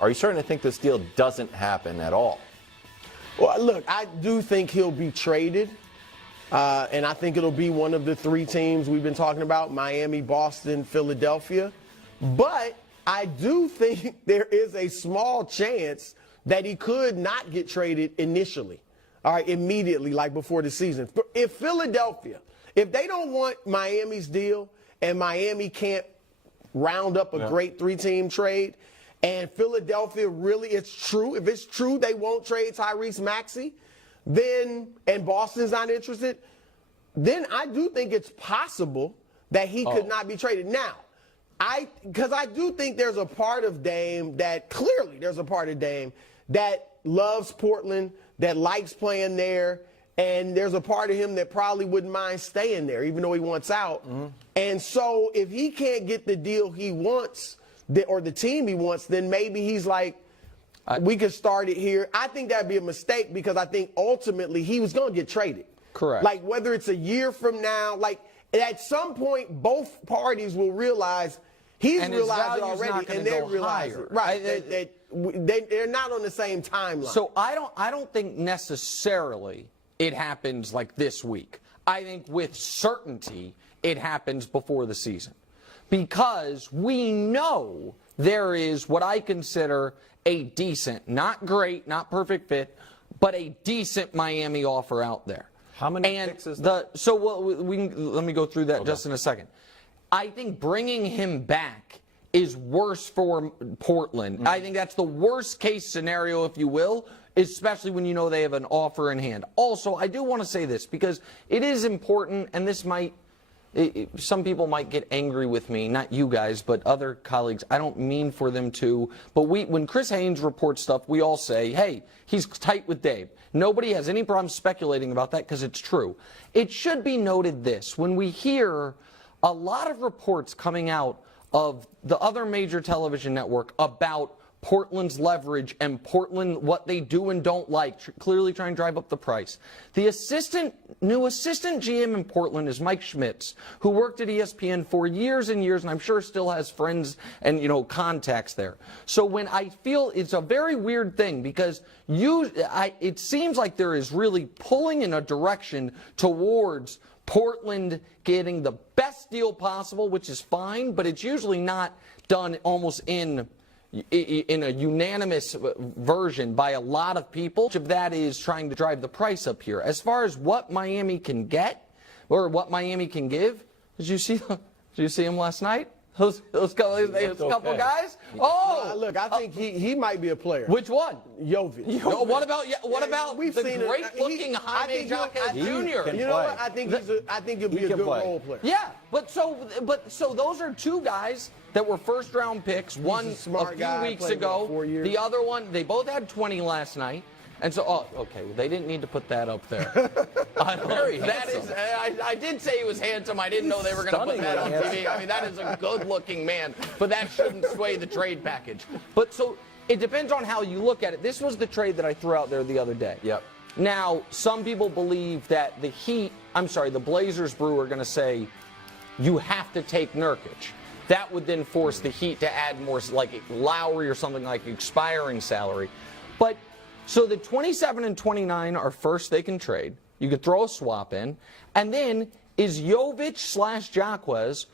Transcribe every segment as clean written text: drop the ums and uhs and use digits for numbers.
Are you starting to think this deal doesn't happen at all? Well, look, I do think he'll be traded. And I think it'll be one of the three teams we've been talking about, Miami, Boston, Philadelphia. But I do think there is a small chance that he could not get traded initially, all right, immediately, like before the season. If Philadelphia, if they don't want Miami's deal and Miami can't round up a great three-team trade, and Philadelphia really, it's true, if it's true they won't trade Tyrese Maxey, then, and Boston's not interested, then I do think it's possible that he could not be traded. Now, because I do think there's a part of Dame that, clearly there's a part of Dame that loves Portland, that likes playing there, and there's a part of him that probably wouldn't mind staying there, even though he wants out. And so if he can't get the deal he wants, or the team he wants, then maybe he's like, we could start it here. I think that'd be a mistake because I think ultimately he was going to get traded. Correct. Like whether it's a year from now, like at some point both parties will realize he's realized it already and they realize it. Right. They're not on the same timeline. So I don't think necessarily it happens like this week. I think with certainty it happens before the season. Because we know there is what I consider a decent, not great, not perfect fit, but a decent Miami offer out there. How many picks is that? So let me go through that just in a second. I think bringing him back is worse for Portland. I think that's the worst case scenario, if you will, especially when you know they have an offer in hand. Also, I do want to say this because it is important, and this might, some people might get angry with me, not you guys, but other colleagues. I don't mean for them to, but when Chris Haynes reports stuff, we all say, hey, he's tight with Dave. Nobody has any problem speculating about that because it's true. It should be noted this, when we hear a lot of reports coming out of the other major television network about Portland's leverage and Portland, what they do and don't like, clearly trying to drive up the price. The new assistant GM in Portland is Mike Schmitz, who worked at ESPN for years and years, and I'm sure still has friends and, contacts there. So when I feel it's a very weird thing because it seems like there is really pulling in a direction towards Portland getting the best deal possible, which is fine, but it's usually not done almost in a unanimous version by a lot of people. Much of that is trying to drive the price up here. As far as what Miami can get or what Miami can give, did you see him last night? Those couple guys? Look, I think he might be a player. Which one? Jovic. What about we've the seen great-looking Jaime Jaquez Jr.? You know what? I think he'll be a good role player. Yeah, but so those are two guys that were first-round picks. One a few weeks ago. The other one, they both had 20 last night. And so, okay, they didn't need to put that up there. I did say he was handsome. I didn't know they were going to put that on TV. I mean, that is a good-looking man, but that shouldn't sway the trade package. But so it depends on how you look at it. This was the trade that I threw out there the other day. Yep. Now, some people believe that the Blazers brew are going to say, you have to take Nurkic. That would then force the Heat to add more, like Lowry or something like expiring salary. But so the 27 and 29 are first they can trade. You could throw a swap in. And then is Jovic / Jaquez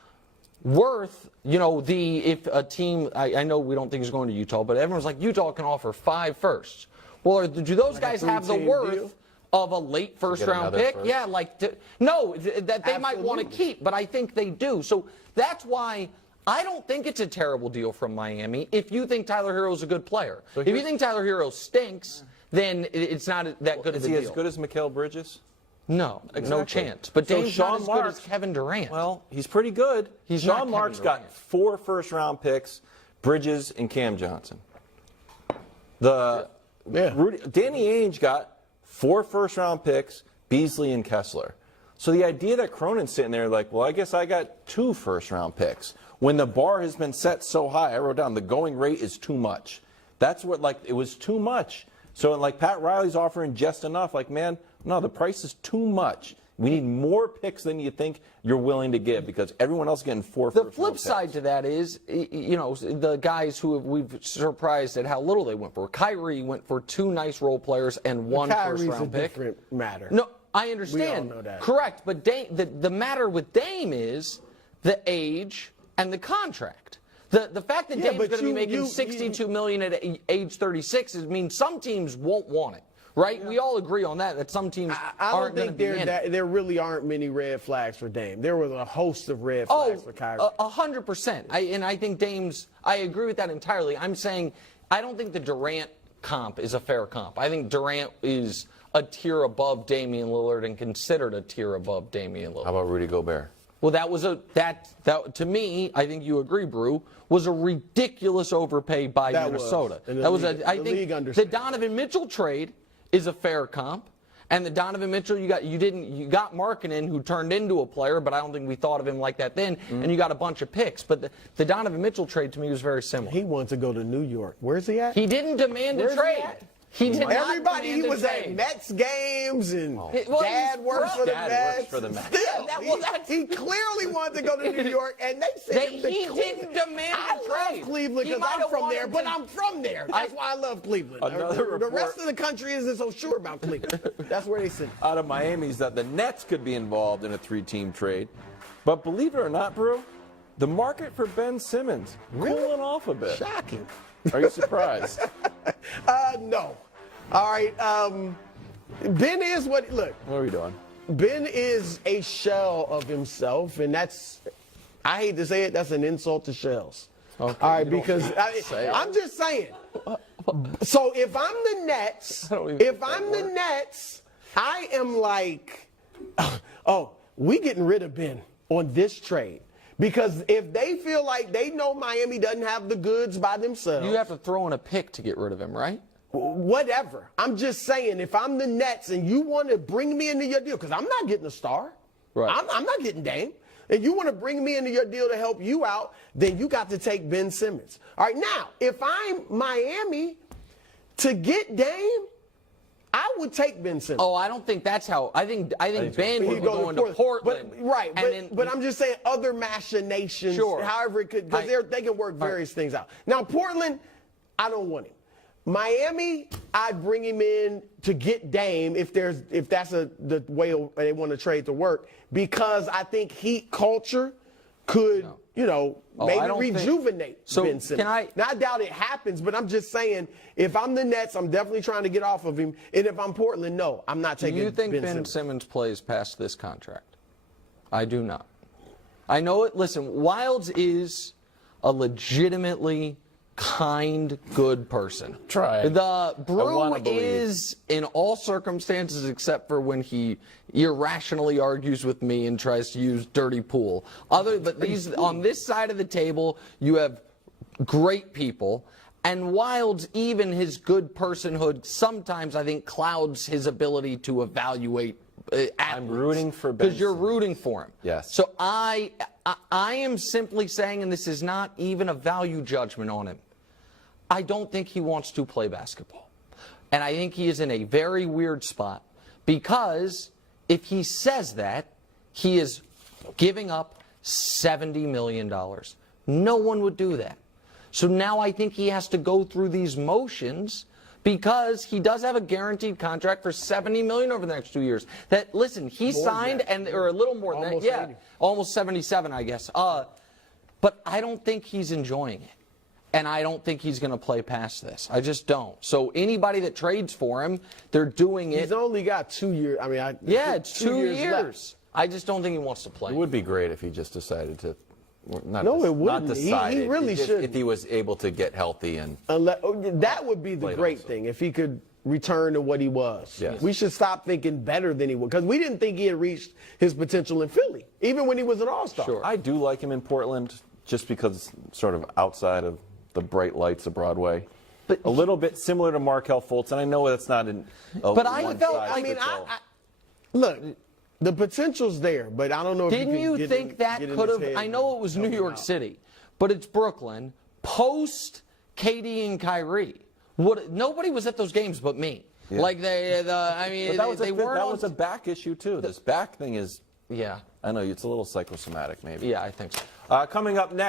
worth, if a team, I know we don't think he's going to Utah, but everyone's like, Utah can offer 5 firsts. Well, do those guys have the worth of a late first-round pick? First. Yeah, that they might want to keep, but I think they do. So that's why I don't think it's a terrible deal from Miami if you think Tyler Herro's a good player. So if you think Tyler Herro stinks, then it's not that good of a deal. Is he as good as Mikal Bridges? No, no chance. But Dame's not as good as Kevin Durant. Well, he's pretty good. Sean Marks got 4 first-round picks, Bridges and Cam Johnson. Danny Ainge got 4 first-round picks, Beasley and Kessler. So the idea that Cronin's sitting there like, well, I guess I got 2 first-round picks. When the bar has been set so high, I wrote down the going rate is too much. That's what, it was too much. So, Pat Riley's offering just enough. Man, no, the price is too much. We need more picks than you think you're willing to give because everyone else is getting 4 The first-round flip picks. side to that is, the guys who we've surprised at how little they went for. Kyrie went for 2 nice role players and 1 Kyrie's first-round a pick. different matter. No, I understand. We all know that. Correct, but the matter with Dame is the age and the contract. The fact that Yeah, Dame's but going to be making $62 million at age 36 means some teams won't want it. Right? We all agree on that. That some teams aren't going to be in it. There really aren't many red flags for Dame. There was a host of red flags for Kyrie. 100%. And I think I agree with that entirely. I'm saying I don't think the Durant comp is a fair comp. I think Durant is a tier above Damian Lillard and considered a tier above Damian Lillard. How about Rudy Gobert? Well, that to me, I think you agree, Brew, was a ridiculous overpay by Minnesota. I think the Donovan Mitchell trade is a fair comp. And the Donovan Mitchell, you got Markkanen, who turned into a player, but I don't think we thought of him like that then. And you got a bunch of picks. But the Donovan Mitchell trade to me was very similar. He wanted to go to New York. Where's he at? He didn't demand a trade. He did not Everybody, demand he was a at trade. Mets games, and Well, Dad works for the Dad Mets. works for the Mets. Still, he clearly wanted to go to New York, and they said He didn't demand I a love trade. Cleveland He because might I'm have from there, wanted but to- I'm from there. That's why I love Cleveland. Another The rest report- of the country isn't so sure about Cleveland. That's where they sit. Out of Miami is that the Nets could be involved in a 3-team trade. But believe it or not, Brew, the market for Ben Simmons cooling off a bit. Shocking. Are you surprised? No. All right. Ben is what. Look, What are we doing? Ben is a shell of himself, and that's, I hate to say it, that's an insult to shells. Okay, All right, you don't because I'm just saying. So if I'm the Nets, I am like, oh, we getting rid of Ben on this trade. Because if they feel like they know Miami doesn't have the goods by themselves. You have to throw in a pick to get rid of him, right? Whatever. I'm just saying, if I'm the Nets and you want to bring me into your deal, because I'm not getting a star. Right. I'm not getting Dame. If you want to bring me into your deal to help you out, then you got to take Ben Simmons. All right, now, if I'm Miami, to get Dame, I would take Ben Simmons. Oh, I don't think that's how. I think Ben would He'd be going to Portland. But I'm just saying other machinations, Sure. however it could, because they can work various things out. Now, Portland, I don't want him. Miami, I'd bring him in to get Dame if that's the way they want to trade to work, because I think Heat culture could, maybe rejuvenate Ben Simmons. Now, I doubt it happens, but I'm just saying, if I'm the Nets, I'm definitely trying to get off of him. And if I'm Portland, no, I'm not taking Ben Simmons. Do you think Ben Simmons plays past this contract? I do not. I know it. Listen, Wilds is a legitimately kind, good person. Try. The Brew is, in all circumstances except for when he irrationally argues with me and tries to use dirty pool. But on this side of the table, you have great people. And Wilds, even his good personhood, sometimes I think clouds his ability to evaluate athletes. I'm rooting for Ben. Because you're rooting for him. Yes. So I am simply saying, and this is not even a value judgment on him, I don't think he wants to play basketball. And I think he is in a very weird spot, because if he says that, he is giving up $70 million. No one would do that. So now I think he has to go through these motions, because he does have a guaranteed contract for $70 million over the next 2 years. That, listen, he signed, or a little more than that. Yeah, almost 77, I guess. But I don't think he's enjoying it. And I don't think he's going to play past this. I just don't. So anybody that trades for him, they're doing it. He's only got 2 years. I mean, it's 2 years. I just don't think he wants to play. It would be great if he just decided to. It wouldn't. Not decided. He really should. If he was able to get healthy and. That would be the great thing, if he could return to what he was. Yes. We should stop thinking better than he was, because we didn't think he had reached his potential in Philly, even when he was an all-star. Sure. I do like him in Portland, just because sort of outside of the bright lights of Broadway. But a little bit similar to Markelle Fultz, and I know that's not an. But I felt. I mean, look. The potential's there, but I don't know if Didn't you think that could have? I know it was New York City, but it's Brooklyn. Post KD and Kyrie, nobody was at those games but me. Like I mean, But they weren't. that was a back issue too. This back thing is. Yeah. I know it's a little psychosomatic, maybe. Yeah, I think so. Coming up next.